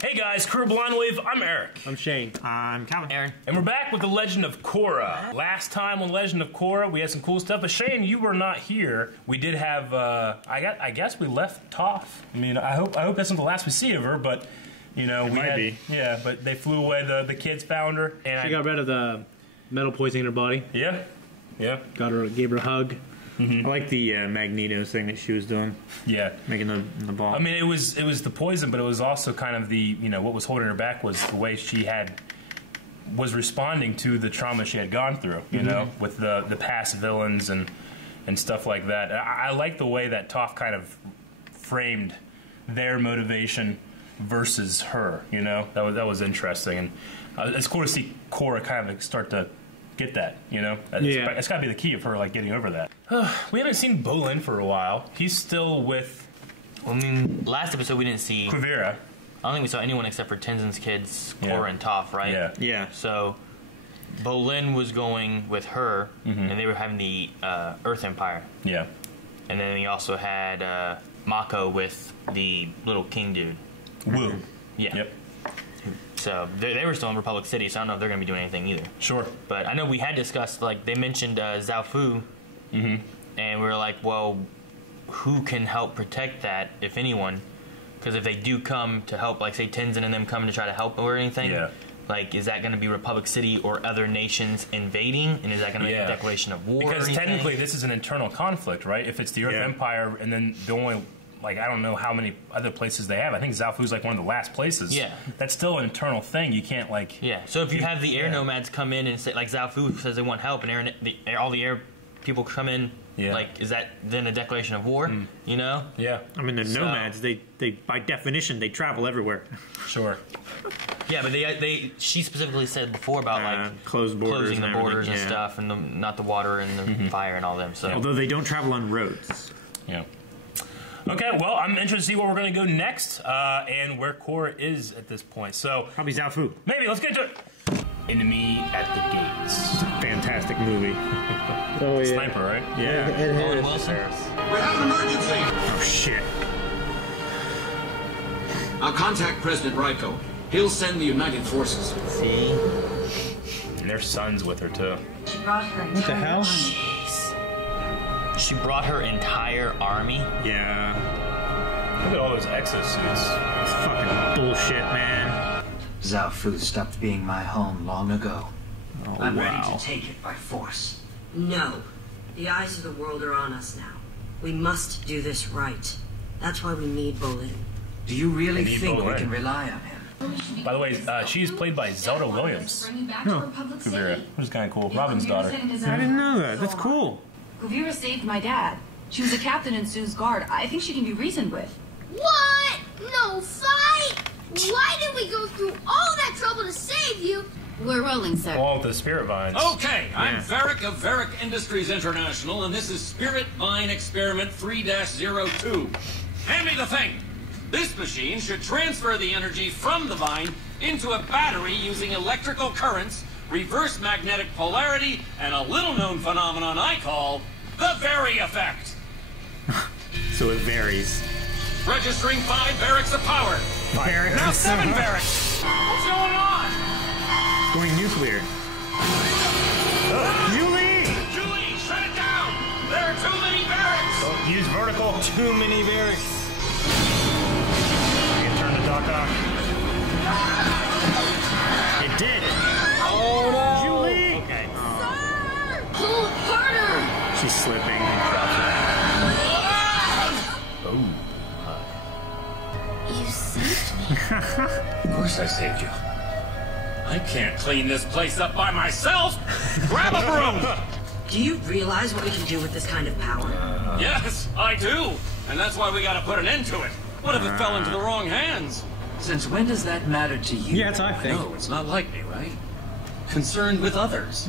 Hey guys, Crew Blind Wave, I'm Eric. I'm Shane. I'm Calvin. Aaron. And we're back with the Legend of Korra. Last time on Legend of Korra, we had some cool stuff, but Shane, you were not here. We did have, I guess we left Toph. I mean, I hope that's not the last we see of her, but, you know, It might be. Yeah, but they flew away, the kids found her. And She got rid of the metal poisoning in her body. Yeah, yeah. Gave her a hug. I like the Magneto thing that she was doing. Yeah. Making the ball. I mean, it was the poison, but it was also kind of the, you know, what was holding her back was the way she was responding to the trauma she had gone through, you know, with the past villains and stuff like that. I like the way that Toph kind of framed their motivation versus her, you know. That was interesting, and it's cool to see Korra kind of start to get that, you know. It's got to be the key of her like getting over that. We haven't seen Bolin for a while. He's still with. I mean, last episode we didn't see Quivira. I don't think we saw anyone except for Tenzin's kids, Korra and Toph, right? Yeah. Yeah. So Bolin was going with her, and they were having the Earth Empire. Yeah. And then we also had Mako with the little king dude. Woo. Yeah. Yep. So they were still in Republic City, so I don't know if they're going to be doing anything either. Sure. But I know we had discussed, like, they mentioned Zhao Fu, and we were like, well, who can help protect that, if anyone? Because if they do come to help, like, say, Tenzin and them come to try to help or anything, like, is that going to be Republic City or other nations invading? And is that going to be a declaration of war? Because technically this is an internal conflict, right? If it's the Earth Empire and then the only... Like, I don't know how many other places they have. I think Zaofu's like one of the last places. Yeah. That's still an internal thing. You can't, like... Yeah. So if you have the air nomads come in and say, like, Zaofu says they want help, and all the air people come in, like, is that then a declaration of war? You know? Yeah. I mean, the nomads, they by definition, they travel everywhere. Sure. Yeah, but she specifically said before about, like, closing the borders and stuff, and not the water and the fire and all them. So. Although they don't travel on roads. Yeah. Okay, well, I'm interested to see where we're going to go next, and where Korra is at this point. So probably Zhao Fu. Maybe, let's get to it. Enemy at the Gates. It's a fantastic movie. Oh, yeah. Sniper, right? Yeah. Owen Wilson. We have an emergency! Oh, shit. I'll contact President Raiko. He'll send the United Forces. See? And their son's with her, too. She brought her What the hell? She brought her entire army? Yeah. Look at all those exosuits. It's fucking bullshit, man. Zhao Fu stopped being my home long ago. Oh, I'm ready to take it by force. No. The eyes of the world are on us now. We must do this right. That's why we need Bolin. Do you really think we can rely on him? By the way, she's played by Zelda Williams. No. Quivira, which is kind of cool. Robin's daughter. I didn't know that. That's cool. Quivira saved my dad. She was a captain in Sue's guard. I think she can be reasoned with. What? No fight? Why did we go through all that trouble to save you? We're rolling, sir. All the spirit vines. Okay, I'm Varric of Varric Industries International, and this is Spirit Vine Experiment 3-02. Hand me the thing. This machine should transfer the energy from the vine into a battery using electrical currents, reverse magnetic polarity, and a little-known phenomenon I call the Vary effect. So it varies. Registering 5 barracks of power. Barracks. Now 7 barracks. What's going on? Going nuclear. Julie! Julie, shut it down. There are too many barracks. Oh, use vertical. Too many barracks. You can turn the dock off. It did. Oh, no. Julie! Okay. Sir! Pull harder! She's slipping. Oh. You saved me. Of course I saved you. I can't clean this place up by myself. Grab a broom. Do you realize what we can do with this kind of power? Yes, I do. And that's why we gotta put an end to it. What if it fell into the wrong hands? Since when does that matter to you? Yeah, that's what I think. No, it's not like me, right? Concerned with others.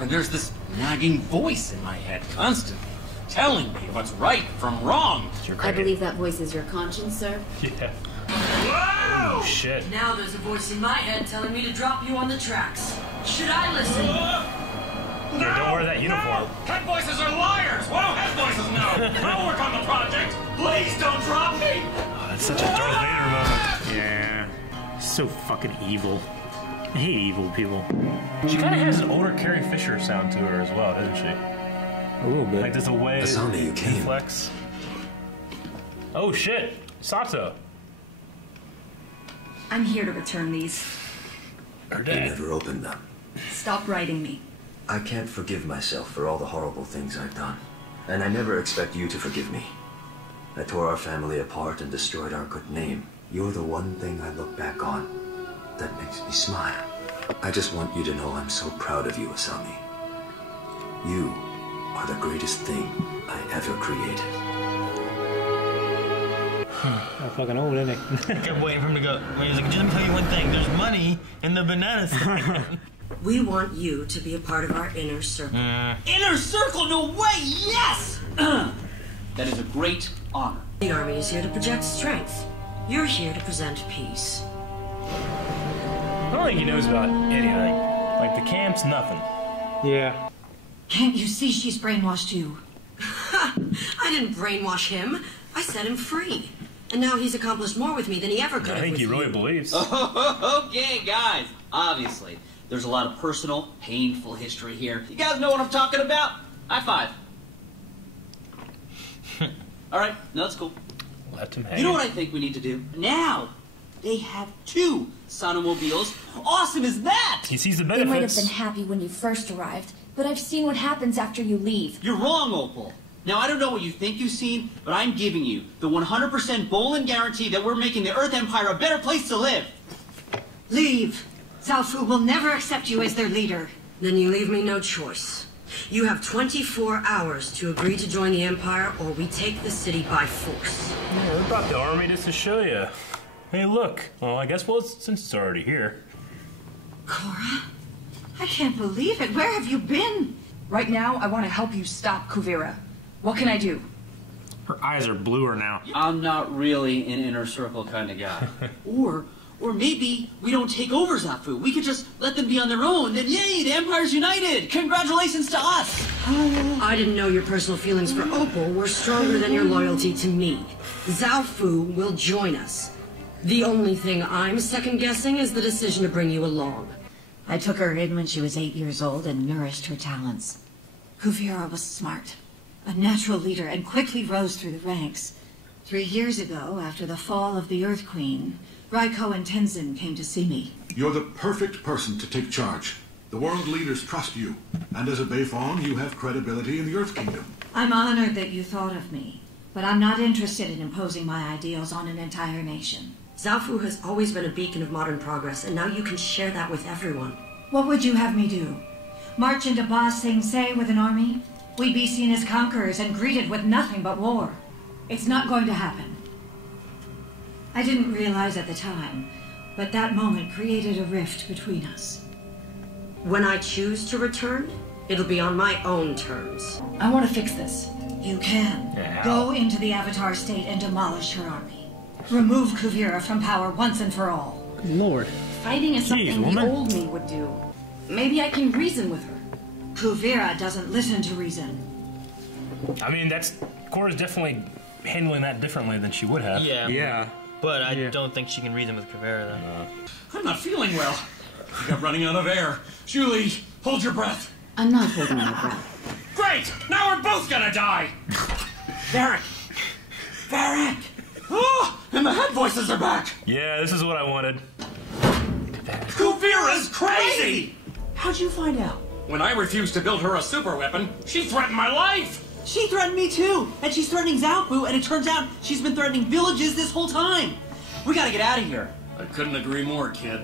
And there's this nagging voice in my head constantly telling me what's right from wrong. I believe that voice is your conscience, sir. Yeah. Whoa! Oh, shit. Now there's a voice in my head telling me to drop you on the tracks. Should I listen? Yeah, don't wear that uniform. No! Head voices are liars! What do head voices know? I'll work on the project! Please don't drop me! Oh, that's such a Darth Vader moment. Yeah. so fucking evil. I hate evil people. She kind of has an older Carrie Fisher sound to her as well, doesn't she? A little bit. Like there's a way Asami, you came. flex. Oh shit, Sato. I'm here to return these. Her You dad. never opened them. Stop writing me. I can't forgive myself for all the horrible things I've done. And I never expect you to forgive me. I tore our family apart and destroyed our good name. You're the one thing I look back on that makes me smile. I just want you to know I'm so proud of you, Asami. You are the greatest thing I ever created. I'm fucking old, isn't it? I kept waiting for him to go. He was like, just let me tell you one thing. There's money in the banana stand. We want you to be a part of our inner circle. Inner circle? No way! Yes! That is a great honor. The army is here to project strength. You're here to present peace. I don't think he knows about anything. Like the camp's nothing. Yeah. Can't you see she's brainwashed you? I didn't brainwash him. I set him free. And now he's accomplished more with me than he ever could have I think with he really you. believes. Okay, guys. Obviously, there's a lot of personal, painful history here. You guys know what I'm talking about? High five. Alright, no, that's cool. Let him hang. You know what I think we need to do? Now, they have 2 Sonomobiles. Awesome is that? He sees the They might have benefits. been happy when you first arrived, but I've seen what happens after you leave. You're wrong, Opal. Now, I don't know what you think you've seen, but I'm giving you the 100% Bolin guarantee that we're making the Earth Empire a better place to live. Leave. Zalfu will never accept you as their leader. Then you leave me no choice. You have 24 hours to agree to join the Empire, or we take the city by force. Yeah, we brought the army just to show you. Hey, look. Well, I guess since it's already here. Korra? I can't believe it. Where have you been? Right now, I want to help you stop Kuvira. What can I do? Her eyes are bluer now. I'm not really an inner circle kind of guy. Or maybe we don't take over Zafu. We could just let them be on their own. Then yay, the Empire's united. Congratulations to us. I didn't know your personal feelings for Opal were stronger than your loyalty to me. Zhao Fu will join us. The only thing I'm second-guessing is the decision to bring you along. I took her in when she was 8 years old and nourished her talents. Kuvira was smart, a natural leader, and quickly rose through the ranks. 3 years ago, after the fall of the Earth Queen, Raiko and Tenzin came to see me. You're the perfect person to take charge. The world leaders trust you, and as a Beifong, you have credibility in the Earth Kingdom. I'm honored that you thought of me, but I'm not interested in imposing my ideals on an entire nation. Zafu has always been a beacon of modern progress, and now you can share that with everyone. What would you have me do? March into Ba Sing Se with an army? We'd be seen as conquerors and greeted with nothing but war. It's not going to happen. I didn't realize at the time, but that moment created a rift between us. When I choose to return, it'll be on my own terms. I want to fix this. You can. Yeah. Go into the Avatar state and demolish her army. Remove Kuvira from power once and for all. Good Lord. Fighting is Jeez, something woman. the old me would do. Maybe I can reason with her. Kuvira doesn't listen to reason. I mean, Korra's definitely handling that differently than she would have. Yeah. Yeah. But I don't think she can reason with Kuvira, though. I'm not feeling well. I think I'm running out of air. Julie, hold your breath. I'm not holding my breath. Great! Now we're both gonna die! Varric! Varric! Oh, and the head voices are back! Yeah, this is what I wanted. Kuvira's crazy! How'd you find out? When I refused to build her a super weapon, she threatened my life! She threatened me too, and she's threatening Zaofu, and it turns out she's been threatening villages this whole time. We gotta get out of here. I couldn't agree more, kid.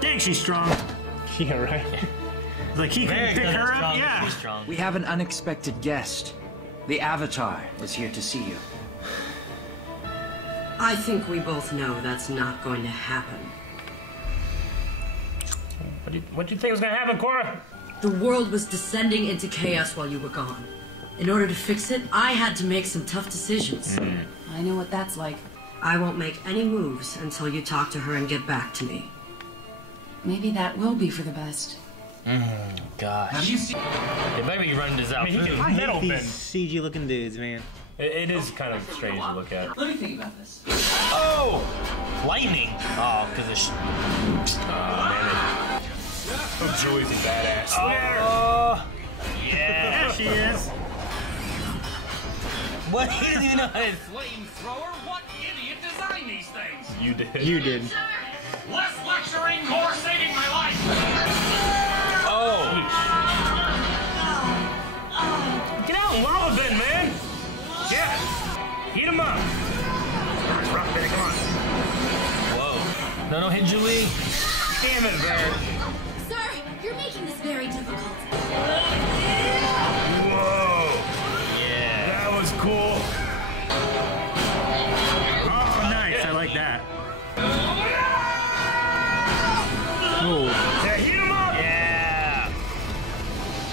Dang, she's strong. Yeah, right. Like he can pick her up. Yeah. We have an unexpected guest. The Avatar is here to see you. I think we both know that's not going to happen. What do you think was gonna happen, Korra? The world was descending into chaos while you were gone. In order to fix it, I had to make some tough decisions. I know what that's like. I won't make any moves until you talk to her and get back to me. Maybe that will be for the best. Gosh. Have you seen... It might be running to Zaofu. I mean, he can I metal hate bend. these CG looking dudes, man. It is kind of strange to look at. Let me think about this. Oh! Lightning! Oh, because it's... damn it. Oh, Julie's a badass. Oh, Yeah, she is. What? He doesn't even know how to... Flamethrower? What idiot designed these things? You did. You did. Less lecturing, more saving my life. Oh! Get out in lava bin, man! Yeah! Heat him up! Rock, baby, come on. Whoa. No, hit Julie. Damn it, Barrett. Sir, you're making this very difficult. Whoa! Yeah. That was cool. Oh, nice. I like that. Oh. Yeah, heat him up! Yeah.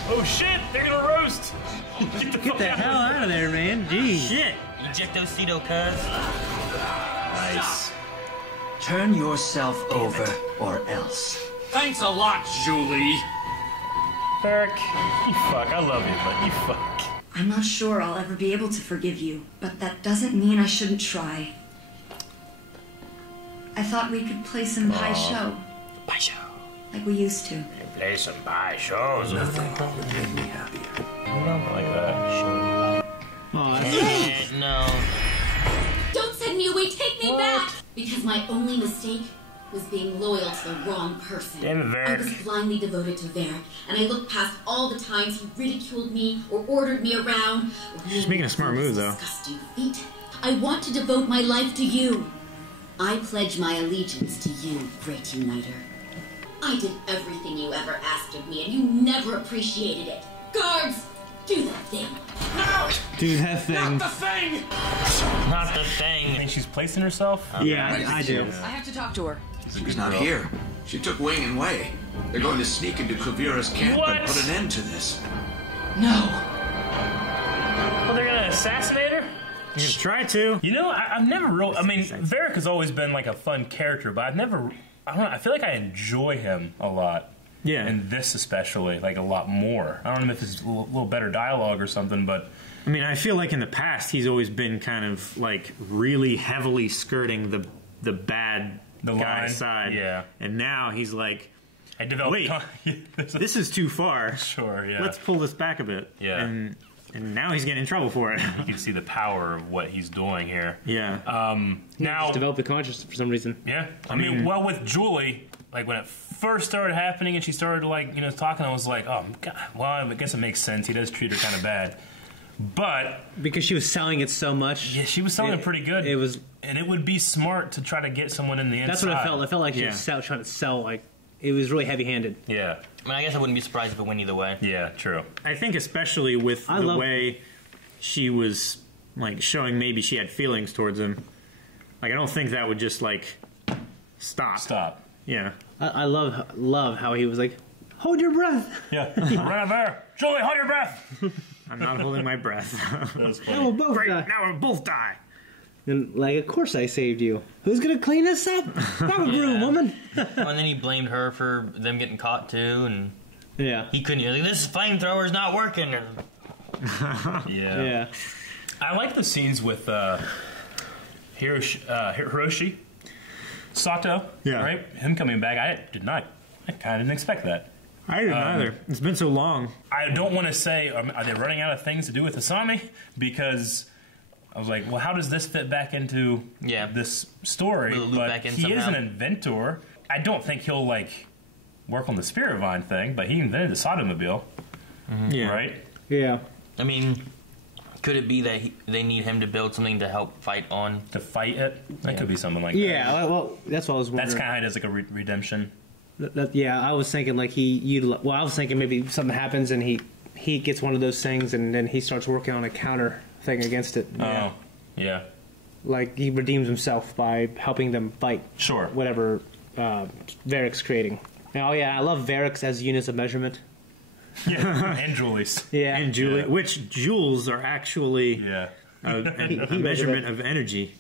Oh shit, they're gonna roast! Get the hell out of there, man. Jeez. Shit. Ejectocito, cuz. Nice. Turn yourself over, or else. Thanks a lot, Julie. Eric, you fuck. I love you, but you fuck. I'm not sure I'll ever be able to forgive you, but that doesn't mean I shouldn't try. I thought we could play some pie show. Pie show. Like we used to. Play some pie shows. Nothing would make me happier. Like that. Oh, No. Don't send me away, take me back! Because my only mistake was being loyal to the wrong person. Damn it, Varric. I was blindly devoted to Varric, and I looked past all the times he ridiculed me or ordered me around. She's making a smart move, though. Disgusting feat. I want to devote my life to you. I pledge my allegiance to you, Great Uniter. I did everything you ever asked of me, and you never appreciated it. Guards, do that thing. No! do that thing. Not the thing! Not the thing. You think she's placing herself? Yeah, I do. I have to talk to her. She's not here. She took Wing and Wei. They're going to sneak into Klavira's camp and put an end to this. No. Well, they're gonna assassinate her? You can try to. You know, I've never I mean, Varric has always been like a fun character, but I've never... I don't know, I feel like I enjoy him a lot. Yeah. And this especially, like a lot more. I don't know if it's a little better dialogue or something, but... I mean, I feel like in the past he's always been kind of like really heavily skirting the bad guy's side. Yeah. And now he's like, I developed... wait, this is too far. Sure, yeah. Let's pull this back a bit. Yeah. And now he's getting in trouble for it. You can see the power of what he's doing here. Yeah. Now... Just developed the consciousness for some reason. Yeah. I mean, well, with Julie, like when it first started happening and she started like, you know, talking, I was like, oh, God, well, I guess it makes sense. He does treat her kind of bad. But... because she was selling it so much. Yeah, she was selling it pretty good. It was... And it would be smart to try to get someone in the inside. That's what it felt. It felt like she was trying to sell, like, it was really heavy-handed. Yeah. I mean, I guess I wouldn't be surprised if it went either way. Yeah, true. I think especially with the way she was, like, showing maybe she had feelings towards him. Like, I don't think that would just, like, stop. Yeah. I love how he was like, hold your breath. Yeah. Right there. Julie, hold your breath. I'm not holding my breath. Now we'll both die. Now we'll both die. And, like, of course I saved you. Who's gonna clean this up? That was rude, woman. And then he blamed her for them getting caught, too, and... yeah. He couldn't... Like, this flamethrower's not working. Yeah. I like the scenes with Hiroshi Sato. Yeah. Right? Him coming back. I kind of didn't expect that. I didn't either. It's been so long. I don't want to say, are they running out of things to do with Asami? Because I was like, well, how does this fit back into this story? Will it loop but back in he somehow? is an inventor. I don't think he'll, like, work on the Spirit Vine thing, but he invented the Sodomobile. Yeah. Right? Yeah. I mean, could it be that they need him to build something to help fight on? To fight it? That could be something like that. Yeah, well, that's what I was wondering. That's kind of how it is, like a redemption. Yeah, I was thinking like I was thinking maybe something happens and he gets one of those things and then he starts working on a counter thing against it. Oh, yeah. Like he redeems himself by helping them fight. Sure. Whatever Varric's creating. Oh yeah, I love Varric's as units of measurement. Yeah, and Julie's. Yeah, and Julie, which joules are actually a measurement of energy.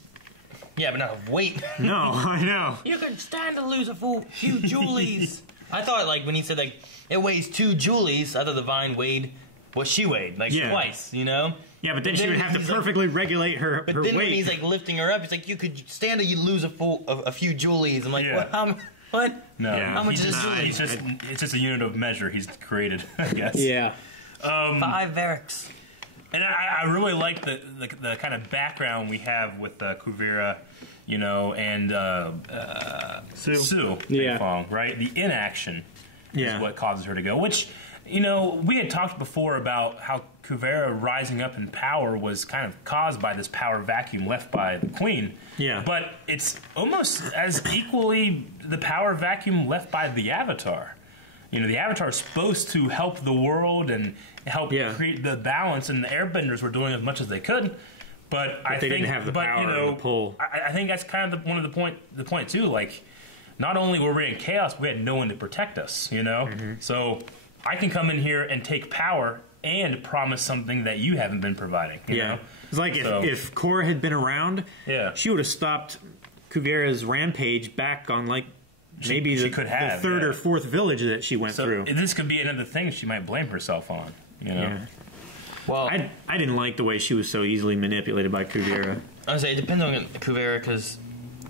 Yeah, but not of weight. No, I know. You can stand to lose a few Julies. I thought, like, when he said, like, it weighs 2 Julies, I thought the vine weighed what she weighed, like twice, you know? Yeah, but then she would have to perfectly regulate her But her then weight. when he's like lifting her up, he's like, you could stand it, you lose a few joules. I'm like, what? No, How much is he's just it's just a unit of measure he's created, I guess. Yeah. 5 Verics. And I really like the kind of background we have with Kuvira, you know, and Sue Fong, right? The inaction is what causes her to go. Which, you know, we had talked before about how Kuvira rising up in power was kind of caused by this power vacuum left by the Queen. Yeah. But it's almost as equally the power vacuum left by the Avatar. You know, the Avatar is supposed to help the world and help create the balance, and the Airbenders were doing as much as they could. But I they think, didn't have the power to pull. I think that's kind of one of the point too. Like, not only were we in chaos, we had no one to protect us. You know, so I can come in here and take power and promise something that you haven't been providing. You know? It's like if Korra had been around, she would have stopped Kuvira's rampage back on like. Maybe the third or fourth village that she went through. This could be another thing she might blame herself on. You know. Yeah. Well, I didn't like the way she was so easily manipulated by Kuvira. I would say it depends on Kuvira because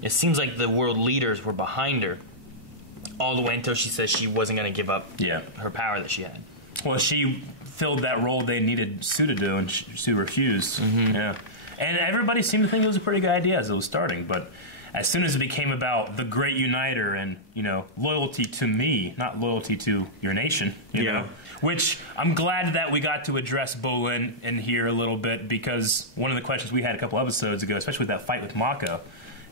it seems like the world leaders were behind her all the way until she said she wasn't going to give up her power that she had. Well, she filled that role they needed Sue to do, and Sue refused. Yeah, and everybody seemed to think it was a pretty good idea as it was starting, but. As soon as it became about the great uniter and, you know, loyalty to me, not loyalty to your nation, you know, which I'm glad that we got to address Bolin in here a little bit because one of the questions we had a couple episodes ago, especially with that fight with Mako,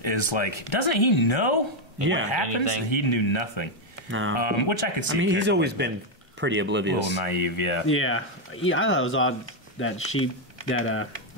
is like, doesn't he know what happens? He knew nothing. No. Which I could see. I mean, he's always been pretty oblivious. A little naive, Yeah, I thought it was odd that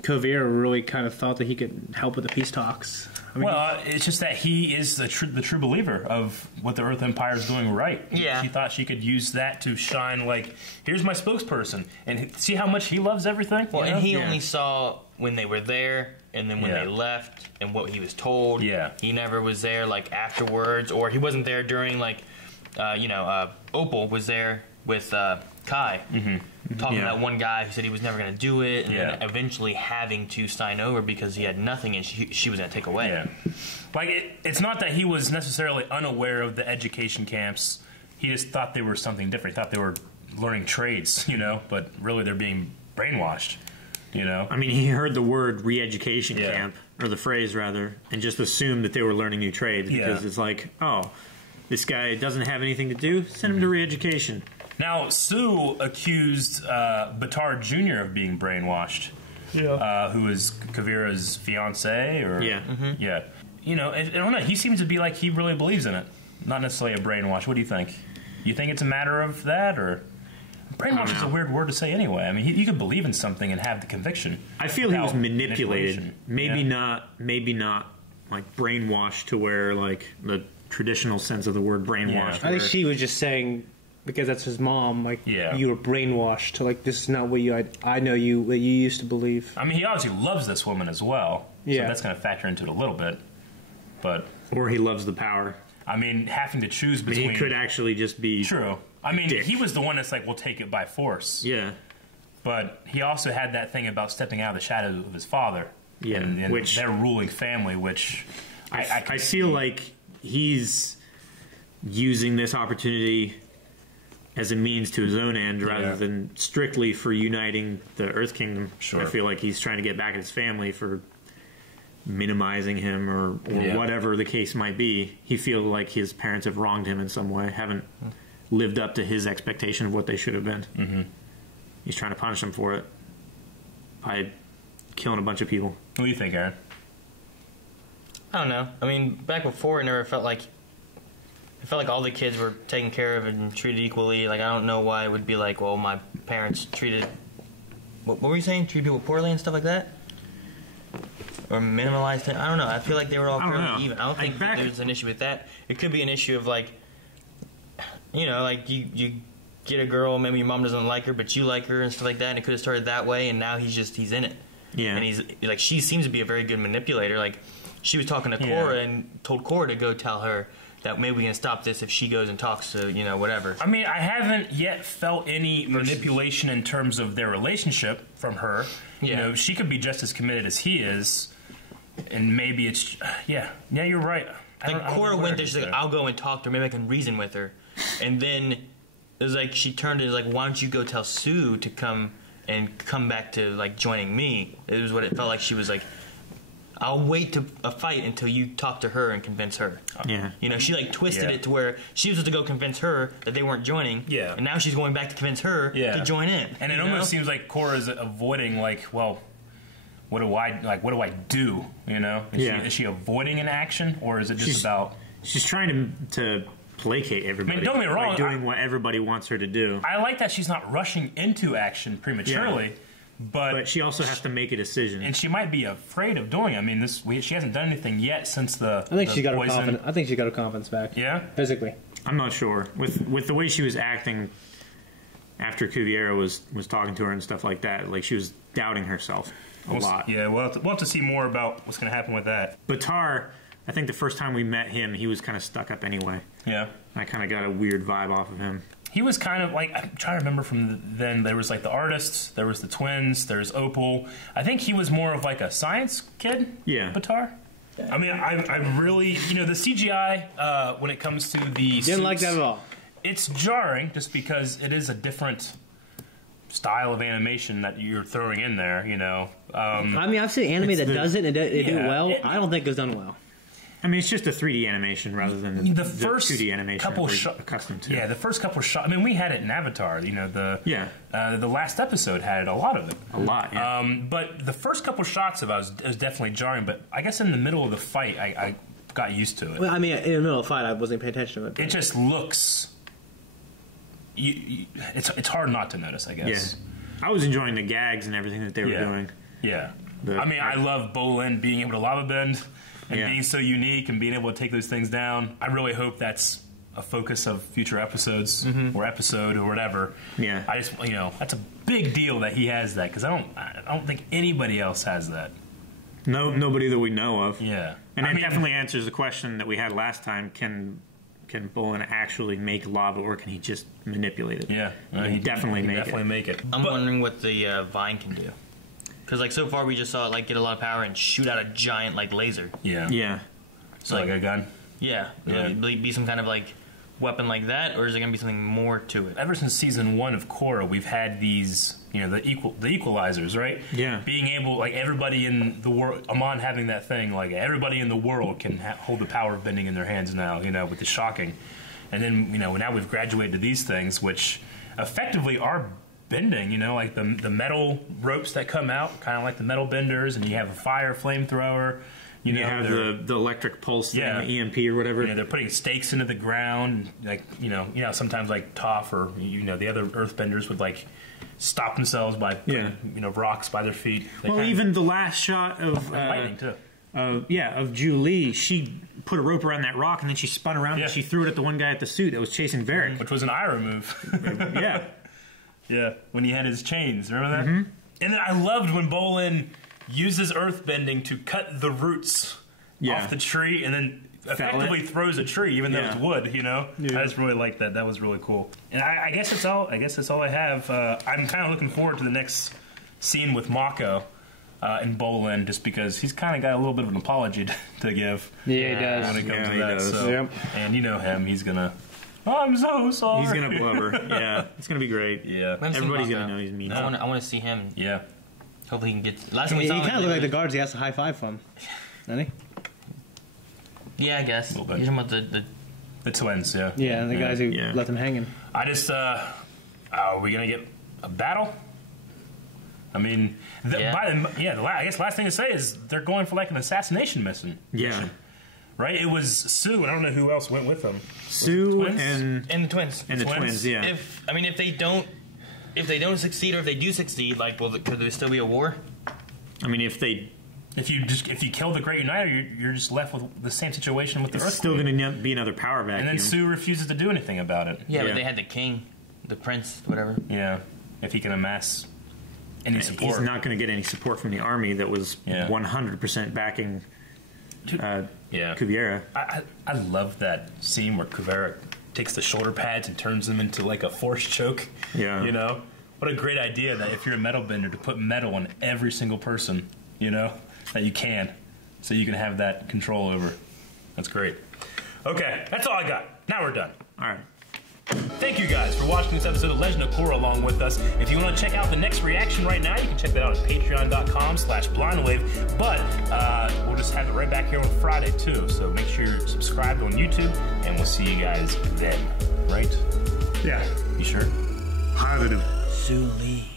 Kuvira really kind of thought that he could help with the peace talks. I mean, well, it's just that he is the true believer of what the Earth Empire is doing right. Yeah. She thought she could use that to shine, like, here's my spokesperson. And see how much he loves everything? Well, and he only saw when they were there and then when they left and what he was told. Yeah. He never was there, like, afterwards. Or he wasn't there during, like, Opal was there with Kai. Talking to that one guy who said he was never going to do it, and then eventually having to sign over because he had nothing and she was going to take away. Yeah. Like, it's not that he was necessarily unaware of the education camps. He just thought they were something different. He thought they were learning trades, you know, but really they're being brainwashed, you know. I mean, he heard the word re-education camp, or the phrase rather, and just assumed that they were learning new trades because it's like, oh, this guy doesn't have anything to do, send him to re-education. Now, Sue accused Batar Jr. of being brainwashed, who is Kavira's fiance, or yeah. You know, I don't know. He seems to be like he really believes in it, not necessarily a brainwash. What do you think? You think it's a matter of that, or brainwash is a weird word to say anyway? I mean, you could believe in something and have the conviction. I feel he was manipulated. Maybe not like brainwashed to where like the traditional sense of the word brainwashed. I think she was just saying. Because that's his mom, like, you were brainwashed. Like, this is not what I know you, what you used to believe. I mean, he obviously loves this woman as well. So that's going to factor into it a little bit. But or he loves the power. I mean, having to choose between... he could actually just be... True. I mean, he was the one that's like, we'll take it by force. Yeah. But he also had that thing about stepping out of the shadow of his father. Yeah. And which, their ruling family, which... I feel like he's using this opportunity... as a means to his own end rather than strictly for uniting the Earth Kingdom. Sure. I feel like he's trying to get back at his family for minimizing him or whatever the case might be. He feels like his parents have wronged him in some way, haven't lived up to his expectation of what they should have been. He's trying to punish them for it by killing a bunch of people. What do you think, Aaron? I don't know. I mean, back before, it never felt like all the kids were taken care of and treated equally. Like, I don't know why it would be like, well, my parents treated... What were you saying? Treated people poorly and stuff like that? Or minimalized it? I don't know. I feel like they were all fairly even. I don't think that there's an issue with that. It could be an issue of, like, you know, like, you get a girl, maybe your mom doesn't like her, but you like her and stuff like that, and it could have started that way, and now he's in it. Yeah. And he's, like, she seems to be a very good manipulator. Like, she was talking to Korra and told Korra to go tell her that maybe we can stop this if she goes and talks to, whatever. I mean, I haven't yet felt any manipulation in terms of their relationship from her. Yeah. She could be just as committed as he is, and maybe it's... Yeah, you're right. Korra went there, she's like, I'll go and talk to her, maybe I can reason with her. And then it was like, she turned and was like, why don't you go tell Sue to come back to, like, joining me? It was what it felt like. She was like, I'll wait to a fight until you talk to her and convince her. Yeah. She like twisted it to where she was supposed to go convince her that they weren't joining. Yeah. And now she's going back to convince her to join in. And it almost seems like Korra's avoiding, like, well, what do I do? Is she avoiding an action, or is it just about? She's trying to placate everybody. I mean, don't get me wrong, by doing what everybody wants her to do. I like that she's not rushing into action prematurely. Yeah. But she also has to make a decision, and she might be afraid of doing it. I mean, she hasn't done anything yet since the. I think she got poison. her confidence. I think she got her confidence back. Yeah, physically. I'm not sure with the way she was acting after Cuviera was talking to her and stuff like that. Like, she was doubting herself a lot. Yeah, we'll have to see more about what's going to happen with that. But Tar, I think the first time we met him, he was kind of stuck up anyway. Yeah, I kind of got a weird vibe off of him. He was kind of like, I'm trying to remember from then, there was like the artists, there was the twins, there's Opal. I think he was more of like a science kid. Yeah. Batar. I mean, I really, the CGI, when it comes to the Didn't like that at all. It's jarring just because it is a different style of animation that you're throwing in there, I mean, I've seen anime that does it and it do well. I don't think it's done well. I mean, it's just a 3D animation rather than the first 2D animation couple we're accustomed to. Yeah, the first couple shots. I mean, we had it in Avatar. The last episode had a lot of it. A lot, yeah. But the first couple shots of it was definitely jarring. But I guess in the middle of the fight, I got used to it. Well, I mean, in the middle of the fight, I wasn't paying attention to it. It just looks. It's hard not to notice, I guess. Yeah. I was enjoying the gags and everything that they were doing. Yeah. I love Bolin being able to lava bend. And being so unique and being able to take those things down. I really hope that's a focus of future episodes or episode or whatever. Yeah. I just, that's a big deal that he has that because I don't think anybody else has that. No, nobody that we know of. Yeah. And it definitely answers the question that we had last time. Can Bolin actually make lava, or can he just manipulate it? Yeah. He definitely make it. I'm wondering what the vine can do. Because, like, so far we just saw it, like, get a lot of power and shoot out a giant, like, laser. Yeah. Yeah. So, like a gun? Yeah. Will it be some kind of, like, weapon like that, or is it going to be something more to it? Ever since season 1 of Korra, we've had these, the equalizers, right? Yeah. Being able, like, everybody in the world, Amon having that thing, like, everybody in the world can hold the power of bending in their hands now, with the shocking. And then, now we've graduated to these things, which effectively are bending, like the metal ropes that come out, kind of like the metal benders, and you have a fire flamethrower. You have the electric pulse thing, the EMP or whatever. They're putting stakes into the ground, like sometimes like Toph or the other earthbenders would like stop themselves by putting, rocks by their feet. Even the last shot of lightning too. Of Julie, she put a rope around that rock and then she spun around and she threw it at the one guy at the suit that was chasing Varric, which was an Iroh move. Yeah. Yeah, when he had his chains. Remember that? And then I loved when Bolin uses earthbending to cut the roots off the tree and then effectively throws a tree, even though it's wood, I just really liked that. That was really cool. And I guess that's all. I guess that's all I have. I'm kind of looking forward to the next scene with Mako and Bolin, just because he's kind of got a little bit of an apology to give. Yeah, he does. When it comes to that. Does. So, and you know him, he's gonna. I'm so sorry. He's gonna blubber. Yeah, it's gonna be great. Yeah, everybody's gonna know he's mean. I want to see him. Yeah, hopefully he can get. Last time he kind of looked like the guards he has to high five from, doesn't he? Yeah, I guess. You're talking about the twins. Yeah. Yeah, the guys who left them hanging. I just. Are we gonna get a battle? I mean, I guess last thing to say is they're going for like an assassination mission. Yeah. Right? It was Sue, and I don't know who else went with them. Sue and the twins. And the twins, yeah. If they don't succeed, or if they do succeed, like, could there still be a war? I mean, if you kill the Great Uniter, you're just left with the same situation with the Earth. It's still going to be another power vacuum. And then Sue refuses to do anything about it. Yeah, but they had the king, the prince, whatever. Yeah, if he can amass any support. He's not going to get any support from the army that was 100% backing Cuviera. I love that scene where Cuviera takes the shoulder pads and turns them into like a force choke. Yeah. You know? What a great idea that if you're a metal bender to put metal on every single person, you know, that you can. So you can have that control over. That's great. Okay, that's all I got. Now we're done. All right. Thank you guys for watching this episode of Legend of Korra along with us. If you want to check out the next reaction right now, you can check that out at patreon.com/blindwave. But we'll just have it right back here on Friday too. So make sure you're subscribed on YouTube, and we'll see you guys then. Right? Yeah. You sure? Positive. Sue Lee.